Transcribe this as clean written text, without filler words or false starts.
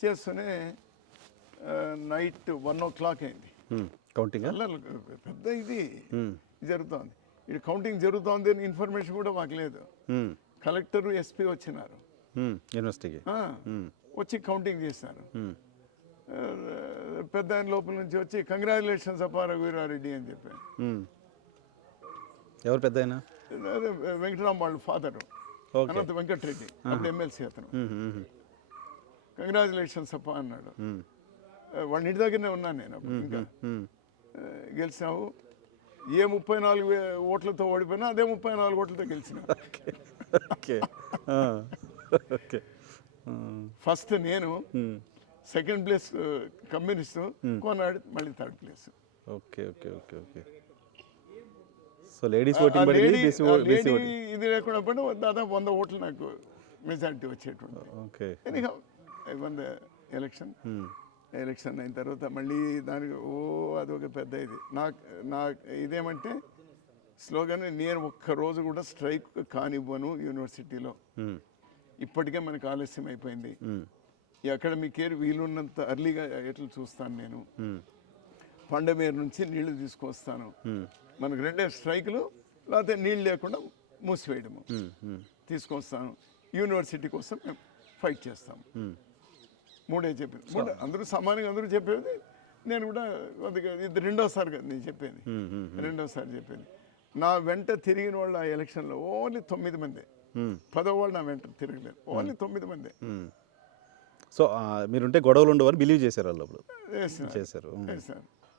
చేస్తూనే night 1 o'clock అయింది. Counting పెద్ద ఇది జరుగుతోంది. ఇది కౌంటింగ్ జరుగుతోంది అని ఇన్ఫర్మేషన్ కూడా మాకు లేదు. కలెక్టర్ ఎస్పీ వచ్చినారు యూనివర్సిటీకి, వచ్చి కౌంటింగ్ చేశారు. పెద్ద ఆయన లోపల నుంచి వచ్చి కంగ్రాచులేషన్స్ అప్పా రఘువీరారెడ్డి అని చెప్పాను. ఎవరు పెద్ద ఆయన? వెంకటరామ్ వాళ్ళ ఫాదరు అనంత వెంకటరెడ్డి, అప్పుడు ఎమ్మెల్సీ అతను. కంగ్రాచులేషన్స్ అప్పా అన్నాడు. వాళ్ళ ఇంటి దగ్గరనే ఉన్నాను నేను అప్పుడు. ఇంకా గెలిచినావు, ఏ 34 ఓట్లతో ఓడిపోయినా అదే 34 ఓట్లతో గెలిచిన. ఫస్ట్ నేను, సెకండ్ ప్లేస్ కమ్యూనిస్ట్, కొన్నాడు మళ్ళీ third place. Okay okay okay okay. So ladies voting ఇది లేకుండా పడి దాదాపు 100 ఓట్లు నాకు మెజారిటీ వచ్చేటువంటి. ఓకే. వన్ ఎలక్షన్ అయిన తర్వాత మళ్ళీ దానికి అదొక పెద్ద ఇది. నాకు ఇదేమంటే స్లోగన్, నేను ఒక్కరోజు కూడా స్ట్రైక్ కానివ్వను యూనివర్సిటీలో. ఇప్పటికే మనకు ఆలస్యం అయిపోయింది. ఈ అకాడమిక్ ఇయర్ వీలున్నంత అర్లీగా ఎట్లా చూస్తాను నేను. పండమేరు నుంచి నీళ్లు తీసుకొస్తాను. మనకు 2 స్ట్రైకులు, లేకపోతే నీళ్ళు లేకుండా మూసివేయడము తీసుకొస్తాను. యూనివర్సిటీ కోసం మేము ఫైట్ చేస్తాము. 3 చెప్పింది. అందరూ సమానంగా అందరూ చెప్పేది. నేను కూడా కొద్దిగా ఇది రెండోసారి కదా నేను చెప్పేది. రెండోసారి చెప్పింది. నా వెంట తిరిగిన వాళ్ళు ఆ ఎలక్షన్లో ఓన్లీ 9 మందే. 10వ వాళ్ళు నా వెంట తిరగలేదు. ఓన్లీ 9 మందే. సో మీరుంటే గొడవలు ఉండవని బిలీవ్ చేశారు వాళ్ళు. చేశారు.